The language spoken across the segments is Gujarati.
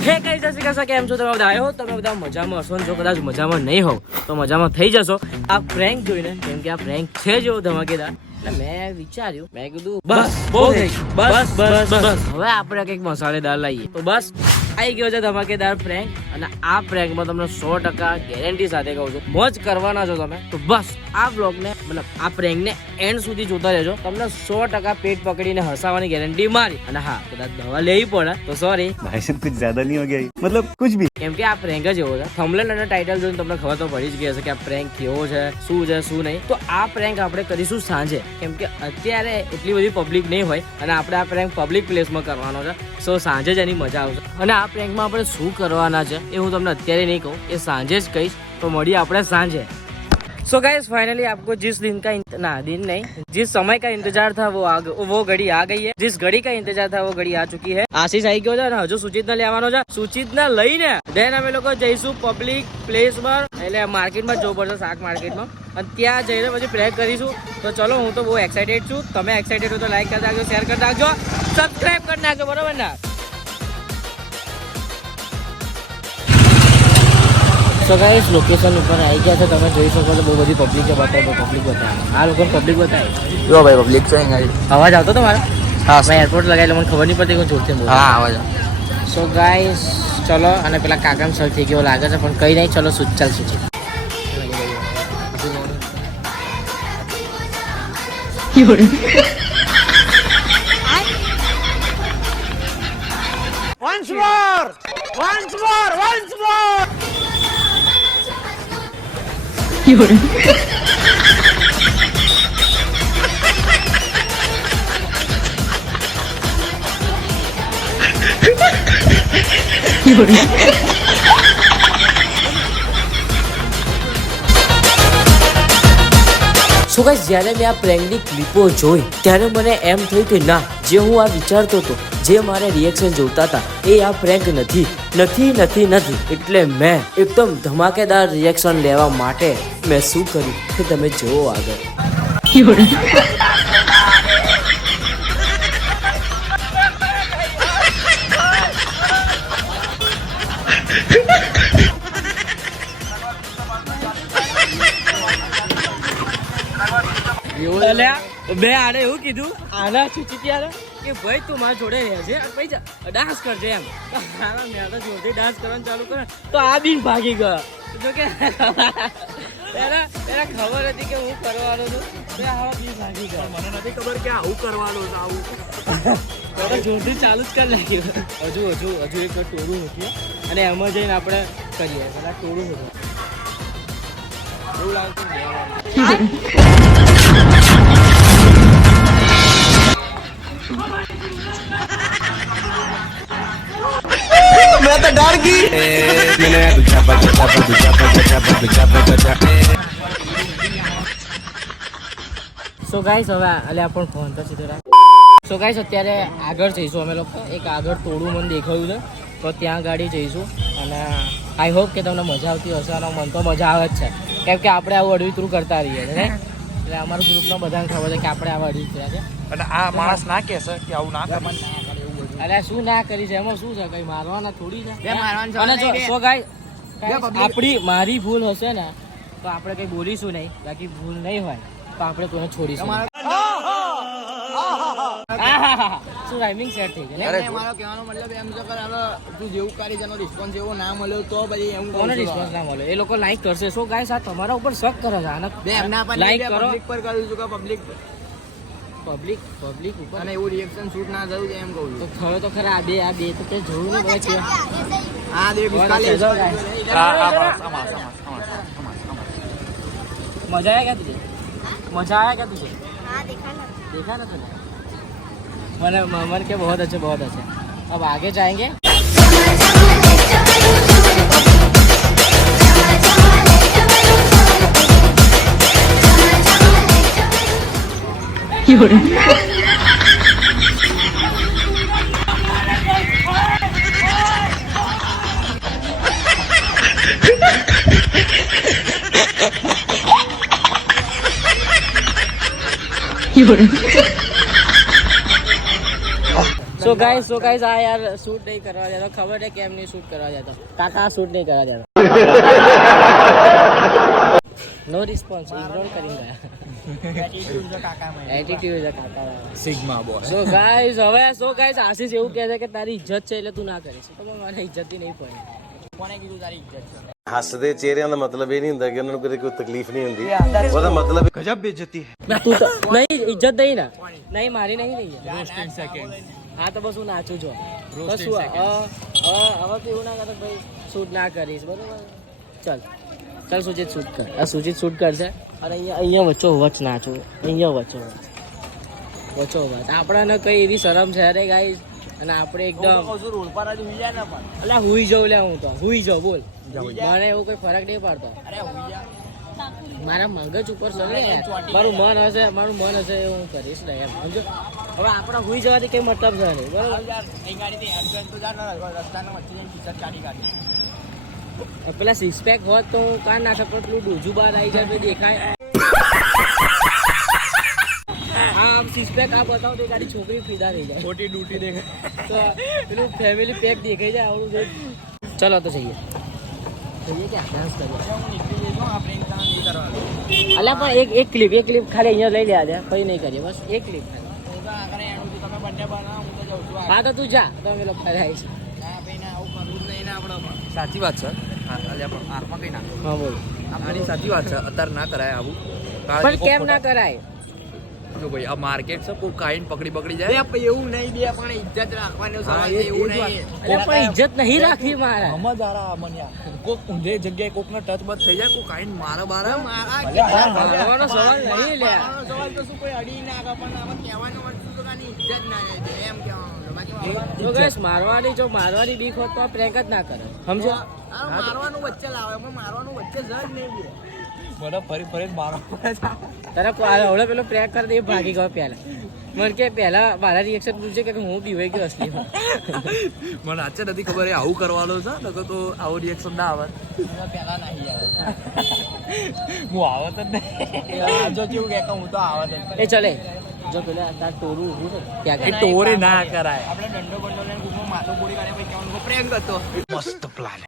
હે કઈ જશે કશા કેમ છો તમે બધા આવ્યો તમે બધા મજામાં હશો ને જો કદાચ મજામાં નહીં હોવ તો મજામાં થઈ જશો આ પ્રેન્ક જોઈને કેમ કે આ પ્રેન્ક છે જો ધમાકેદાર એટલે મેં વિચાર્યું મેં કીધું બસ બહુ થઈ ગયું બસ બસ બસ હવે આપણે કંઈક મસાલેદાર લાવીએ તો બસ આવી ગયો છે ધમાકેદાર પ્રેન્ક અને આ પ્રેન્કમાં તમને 100% ગેરંટી સાથે કહું છું મોજ કરવાના છો તમે તો બસ આ વ્લોગને મતલબ આ પ્રેન્કને એન્ડ સુધી જોતા રહેજો તમને 100% પેટ પકડીને હસાવવાની ગેરંટી મારી અને હા કદાચ દવા લેવી પડે તો સોરી भाई साहब कुछ ज्यादा नहीं हो गया मतलब कुछ भी કેમ કે આ પ્રેન્ક જ એવો છે થંબનેલ અને ટાઇટલ જોઈને તમને ખબર તો પડી જ ગઈ હશે કે આ પ્રેન્ક કેવો છે શું નહીં તો આ પ્રેન્ક આપણે કરીશું સાંજે કેમ કે અત્યારે એટલી બધી પબ્લિક નહીં હોય અને આપણે આ પ્રેન્ક પબ્લિક પ્લેસમાં કરવાનો છે સો સાંજે જ એની મજા આવશે અને આ પ્રેન્કમાં આપણે શું કરવાના છે એ હું તમને અત્યારે नहीं कहूँ ये सांझे ज कहीश तो મળીએ આપણે સાંજે सो गाइस फाइनली आपको जिस दिन का दिन नहीं जिस समय का इंतजार था वो घड़ी आ गई है जिस घड़ी का इंतजार था वो घड़ी आ चुकी है आशीष आई गयो છે ને હજુ સૂચિતના લેવાનો છે સૂચિતના લઈને દેન અમે લોકો જઈશું પબ્લિક પ્લેસ પર એટલે માર્કેટમાં જવું પડશે શાક માર્કેટમાં અને ત્યાં જઈને પછી પ્રેન્ક કરીશું તો ચલો હું તો બહુ એક્સાઇટેડ છું તમે એક્સાઇટેડ હો તો લાઈક કરી નાખજો શેર કરી નાખજો સબસ્ક્રાઇબ કરી નાખજો બરોબર ને तो गाइस लोकेशन ऊपर आई गया था તમે જોઈ શકો છો બહુ બધી પબ્લિક છે બતાવો પબ્લિક બતાવો આ લોકો પબ્લિક બતાવે જો ભાઈ પબ્લિક છે અહીંયા અવાજ આવતો તમારો હા મેં એરપોર્ટ લગાવેલો મને ખબર નહીં પડતી કોઈ જોરથી બોલ હા અવાજ સો ગાइस ચલો અને પેલા કાકામ સર થઈ ગયો લાગે છે પણ કઈ નહીં ચલો ચાલ સૂચિ once more Llore. Llore. So guys જ્યારે મેં આ પ્રેન્કની ક્લિપો જોઈ ત્યારે મને એમ થયું કે ના જે હું આ વિચારતો હતો જે મારે રિએક્શન જોતા હતા એ આ પ્રેન્ક નથી એટલે મેં એકદમ ધમાકેદાર રિએક્શન લેવા માટે મેં શું કર્યું કે તમે જુઓ આગળ Llore. મેં આને એવું કીધું આના સૂચિત્યારે કે ભાઈ તું મારા જોડે રહેજે ભાઈ ડાન્સ કરજે એમ મેં તો જોરથી ડાન્સ કરવાનું ચાલુ કરે તો આ દિન ભાગી ગયો જો કે એને ખબર હતી કે હું કરવાનો છું તો આ દિન ભાગી ગયો મને નથી ખબર કે આવું કરવાનું છે આવું જોરથી ચાલુ જ કરી નાખ્યું હજુ એક ટોળું મૂક્યું અને એમાં જઈને આપણે કરીએ પેલા ટોળું હતું એવું લાગતું मैं तो डर गई સો ગાઈસ હવે અલ્યા પણ ફોન તો સીધો રાખ સો ગાઈસ અત્યારે આગળ જઈશું અમે લોકો એક આગળ ટોળું મને દેખાયું છે તો ત્યાં ગાડી જઈશું અને આઈ હોપ કે તમને મજા આવતી હશે અને મને તો મજા આવે જ છે કેમ કે આપણે આવું અડવિતરું કરતા રહીએ છીએ એટલે અમારા ગ્રુપમાં બધાને ખબર છે કે આપણે આવા અડવિતર્યા છે અને આ માણસ ના કહેશે કે આવું ના કરે અરે શું ના કરી છે એમાં શું છે કઈ મારવાના થોડી છે અને જો સો ગાઈસ આપણી મારી ભૂલ હશે ને તો આપણે કઈ બોલીશું નહીં બાકી ભૂલ નહીં હોય તો આપણે કોઈને છોડીશું શું રાઇમિંગ સેટ થઈ ગઈ અમારો કહેવાનો મતલબ એમ છે કે હવે તું જેવું કરી તેનો રિસ્પોન્સ એવો ના મળ્યો તો પછી એમ કોનો રિસ્પોન્સ ના મળે એ લોકો લાઈક કરશે સો ગાઈસ આ તમારા ઉપર શક કરે છે આને એમના પર લાઈક કરો પબ્લિક પર કરું છું કે પબ્લિક ઉપર અને એવું રિએક્શન શૂટ ના થયું છે એમ કહું તો છું ખબર તો ખરા આ બે તો તે જોયું ને બધા છે આ દે મજા આવ્યા क्या तुझे मजा आया क्या तुझे हाँ देखा ना तुझे मन के बहुत अच्छे अब आगे जाएंगे Llore. સો સો ગાઈસ આ યાર શૂટ નહીં કરવા દેતો, ખબર છે કેમ નહીં શૂટ કરવા દેતો, કાકા શૂટ નહીં કરવા દેતો. નો રિસ્પોન્સ, ઇગ્નોર કરી ગયા. એટીટ્યુડ છે કાકા. Sigma boy. સો ગાઈસ આશીષ એવું કહે છે કે તારી ઇજ્જત છે એટલે તું ના કરીશ. તો મને ઇજ્જત નહીં પડે. કોને કીધું તારી ઇજ્જત છે? ਹੱਸਦੇ ਚਿਹਰਿਆਂ ਦਾ ਮਤਲਬ ਇਹ ਨਹੀਂ ਹੁੰਦਾ ਕਿ ਉਹਨਾਂ ਨੂੰ ਕਦੇ ਕੋਈ ਤਕਲੀਫ ਨਹੀਂ ਹੁੰਦੀ ਉਹਦਾ ਮਤਲਬ गजब बेइज्जती है. તું તો નહીં ઇજ્જત નહીં ને, નહીં મારી નહીં નહીં. હા તો બસ હું નાચું છું. બસ હું હવે તો એવું ના કરતો ભાઈ શૂટ ના કરીશ, બરોબર? ચાલ સુજીત શૂટ કર. આ સુજીત શૂટ કરશે અને અહીંયા વચ્ચો વચ નાચું, અહીંયા વચ્ચો વચ. આપણાને કઈ એવી શરમ છે અરે ગાઈસ, અને આપણે એકદમ રોડ પર જ હુઈ જાય ને પણ. અલ્યા હુઈ જાઉં લે, હું તો હુઈ જાઉં. બોલ, મને એવું કોઈ ફરક નહીં પડતો. અરે હુઈ જા. મારા મગજ ઉપર છે ને યાર. મારું મન હશે એવું હું કરીશ ને એમ, સમજો? હવે આપણા હુઈ જવાથી કઈ મતલબ છે નહીં, બરોબર? યાર એ ગાડીથી હેડસેટ તો જા ને રસ્તાના વચ્ચે જઈને ટી-શર્ટ કાઢી. પેલા સિક્સ પેક હોત તો હું કાન નાખે, પણ પેલું ડોજુ બહાર આવી જાય તો દેખાય. આ સિક્સ પેક આ બતાવો તો એ ગાડી છોકરી ફીદા થઈ જાય, ખોટી ડૂટી દેખાય. તો પેલું ફેમિલી પેક દેખાઈ જાય આવડું છે. ચલો તો જઈએ ક્યાં ડાન્સ કરીએ. હું નીકળી જઈશ આ પ્રેમ કામ નહીં કરવાનું. અલ્યા પણ એક ક્લિપ ખાલી અહીંયા લઈ લેવા દે, પછી નહીં કરીએ. બસ એક ક્લિપ. હું તો આગળ એનું તમે બંને બનાવો, હું તો જાઉં છું. હા તો તું જા, તો અમે લોકો ફરાઈશ. ના ભાઈ ના, આવું કરવું જ નહીં ને આપણે પણ. સાચી વાત છે. આંખમાં કઈ નાખો. હા બોલ. આની સાચી વાત છે. અત્યારે ના કરાય આવું. પણ કેમ ના કરાય? જો ભાઈ આ માર્કેટ છે, કોઈ કાઈન પકડી બે જાય. પણ એવું નહીં, બે પણ ઇજ્જત રાખવાનો સવાલ છે, એવું નહીં. અલ્યા પણ ઇજ્જત નહીં રાખવી મારા. સમજારા મન્યા. કોક ઊંધે જગ્યાએ કોક નો ટચ બચ થઈ જાય, કોઈ કાઈન મારે બારે. મારવાનો સવાલ નહીં લે. મારવાનો સવાલ તો શું કોઈ અડી ના કરે, પણ આમાં કહેવાનો અર્થ શું તો કાની ઇજ્જત ના જાય એમ કહેવાનું. બાકી તો guys, મારવાની બીક હોત તો આ પ્રેન્ક જ ના કરે, સમજો? આ મારવાનું વચ્ચે લાવે, પણ મારવાનું વચ્ચે જ નહીં બે. મને ફરી મારો. તારે હવડે પેલો પ્રેન્ક કરે એ ભાગી ગયો પહેલા. મને કે પહેલા મારા રિએક્શન પૂછે કે હું બીવાઈ ગયો અસલી. મને આજે નથી ખબર એ આવું કરવાનું છે, નકર તો આવો રિએક્શન ના આવે. પેલા નહીં જાય. હું આવત જ નહીં. જો કેવું કે હું તો આવત જ. એ ચલે જો પેલા તાર ટોરું ઊભું છે ત્યાં એ આગળ. ટોરે ના કરાય. આપણે દંડો બંડો લઈને ગુફો માથું પૂરી કાઢે પછી કહેવાનું પ્રેમ કરતો. મસ્ત પ્લાન.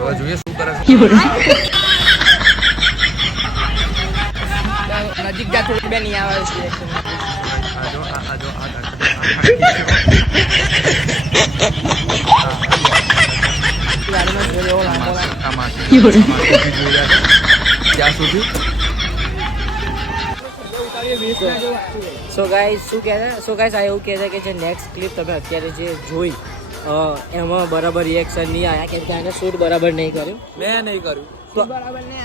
હવે જોઈએ શું કરે છે. નજીક જા થોડી બે નહીં આવે છે. ગાડીમાં જોઈ એવો લાંબો લાગે. ત્યાં સુધી સો ગાઈસ શું કહે છે? સો ગાઈસ આ એવું કહે છે કે જે નેક્સ્ટ ક્લિપ તમે અત્યારે જે જોઈ એમાં બરાબર રિએક્શન નહીં આવ્યા, કેમ કે આને શૂટ બરાબર નહીં કર્યું. મેં નહીં કર્યું. બરાબર ને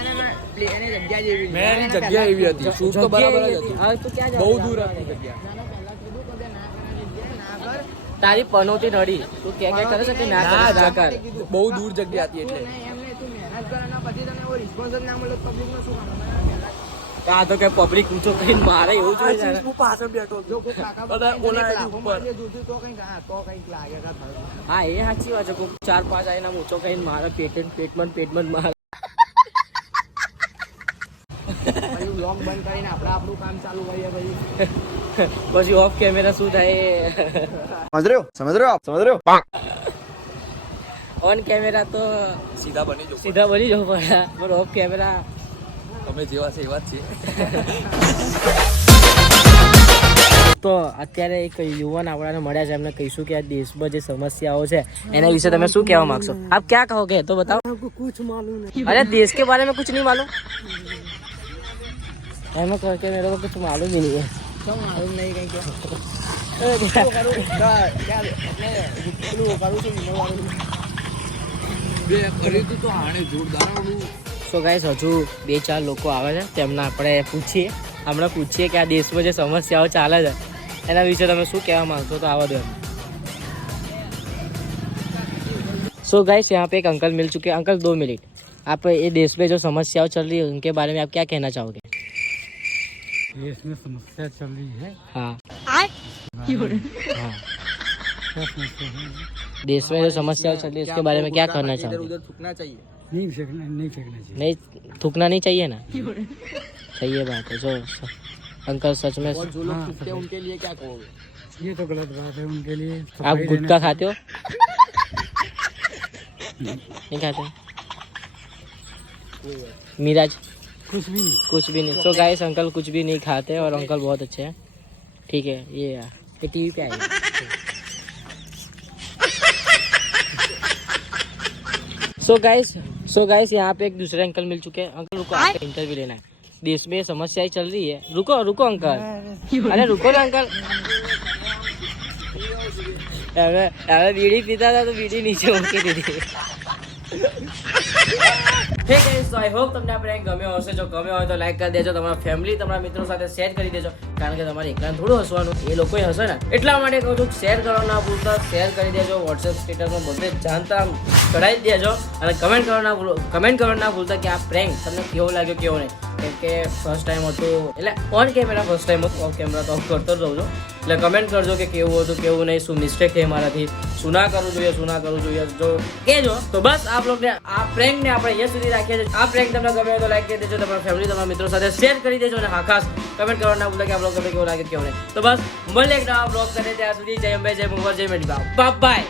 એની જગ્યા જેવી. મેં એની જગ્યા એવી હતી. શૂટ તો બરાબર જ હતું. હવે તું ક્યાં બહુ જાય? દૂર હતી જગ્યા. તારી પનોતી નડી તું કે કરે છે કે ના કર, ના કર. બહુ દૂર જગ્યા હતી એટલે. એમને તું મહેનત કરે ને પછી તને એવો રિસ્પોન્સ જ ના મળે પબ્લિક નો શું કામ? આ તો કે પબ્લિક ઊંચો કરીને મારે એવું જોઈએ. હું પાછળ બેઠો જો કોઈ કાકા બધા ઓલા એની લાખો ઉપર. મારીએ જોતું તો કંઈક હા તો કંઈક લાગે કા થાય. હા એ સાચી વાત છે. કોઈક 4-5 આવીને આમ ઊંચો કરીને મારે પેટમાં મારે. પછી વ્લોગ બંધ કરીને આપણે આપણું કામ ચાલુ કરીએ પછી. પછી ઓફ કેમેરા શું થાય? સમજ રહ્યો ઓન કેમેરા તો સીધા બની જો. સીધા બની જવું પડે, પણ ઓફ કેમેરા તમે જેવા છે એવા જ છે. તો અત્યારે એક યુવાન આપણાને મળ્યા છે, એમને કહીશું કે આ દેશમાં જે સમસ્યાઓ છે એના વિશે તમે શું કહેવા માંગશો? આપ ક્યાં કહોગે તો बताओ. कुछ मालूम नहीं. अरे देश के बारे में कुछ नहीं मालूम? એમાં કહો કે મેરે को कुछ मालूम ही नहीं है. શું મારું નહીં કંઈક है. પેલું કરું છું વિનોવાનું. બે કર્યું તો આણે જોરદાર ઓલું. સો ગાઈસ હજુ 2-4 લોકો આવે છે, તેમને આપણે પૂછીએ કે આ દેશમાં જે સમસ્યાઓ ચાલે છે એના વિશે તમે શું કહેવા માંગશો, તો આવા દો. सो गाइस यहाँ पे एक अंकल मिल चुके हैं. अंकल 2 मिनट, आप ये देश में जो समस्याएं चल रही है उनके बारे में आप क्या कहना चाहोगे? देश में समस्या चल रही है हाँ. हाँ. देश में जो समस्या चल रही है उसके बारे में क्या करना इधर चाहोगे? उधर थूकना चाहिए। नहीं फेंकना चाहिए। नहीं थूकना नहीं चाहिए ना, सही बात है। जो अंकल सच में और जो लोग थूकते हैं उनके लिए क्या कहोगे? ये तो गलत बात है उनके लिए। आप गुटखा खाते हो? नहीं खाते? मिराज कुछ भी नहीं। कुछ भी नहीं। तो गाइस अंकल कुछ भी नहीं खाते और अंकल बहुत अच्छे हैं। ठीक है, ये टीवी पे आएगा। सो गाइस यहाँ पे एक दूसरे अंकल मिल चुके हैं। अंकल रुको, आपका इंटरव्यू लेना है। देश में समस्याएं चल रही है। रुको अंकल, अरे रुको ना अंकल। अरे बीड़ी पीता था तो बीड़ी नीचे होके दे दी। હે ગાઈસ, સો આઈ હોપ તમને આ પ્રેન્ક ગમ્યો હશે. જો ગમ્યો હોય તો લાઈક કરી દેજો, તમારા ફેમિલી તમારા મિત્રો સાથે શેર કરી દેજો, કારણ કે તમારે એકલાને થોડું હસવાનું, એ લોકોએ હશે ને. એટલા માટે કહું છું શેર કરવાનું ના ભૂલતા, શેર કરી દેજો. વોટ્સએપ સ્ટેટસમાં બધે જાણતા ચડાવી દેજો અને કમેન્ટ કરવાનું ના ભૂલતા કે આ પ્રેન્ક તમને કેવો લાગ્યો કેવો નહીં. કેમ કે ફર્સ્ટ ટાઈમ હતું, એટલે ઓન કેમેરા ફર્સ્ટ ટાઈમ હતું, ઓફ કેમેરા તો ઓફ કરતો જ રહું છું. એટલે કમેન્ટ કરજો કે કેવું હતું કેવું નહીં, શું મિસ્ટેક છે મારાથી, શું ના કરવું જોઈએ જો કહેજો. તો બસ આ બ્લોગને આ પ્રેન્કને આપણે અહીંયા સુધી રાખીએ છીએ. આ પ્રેન્ક તમને ગમે તો લાઈક કરી દેજો, તમારા ફેમિલી તમારા મિત્રો સાથે શેર કરી દેજો અને હા ખાસ કમેન્ટ કરવાનું ના ભૂલતા કે આ બ્લોગ તમને કેવો લાગે કેવો નહીં. તો બસ મળે એક નવા બ્લોગ કરે ત્યાં સુધી. જય અંબે, જય મુંગર, જય મેડી બાય.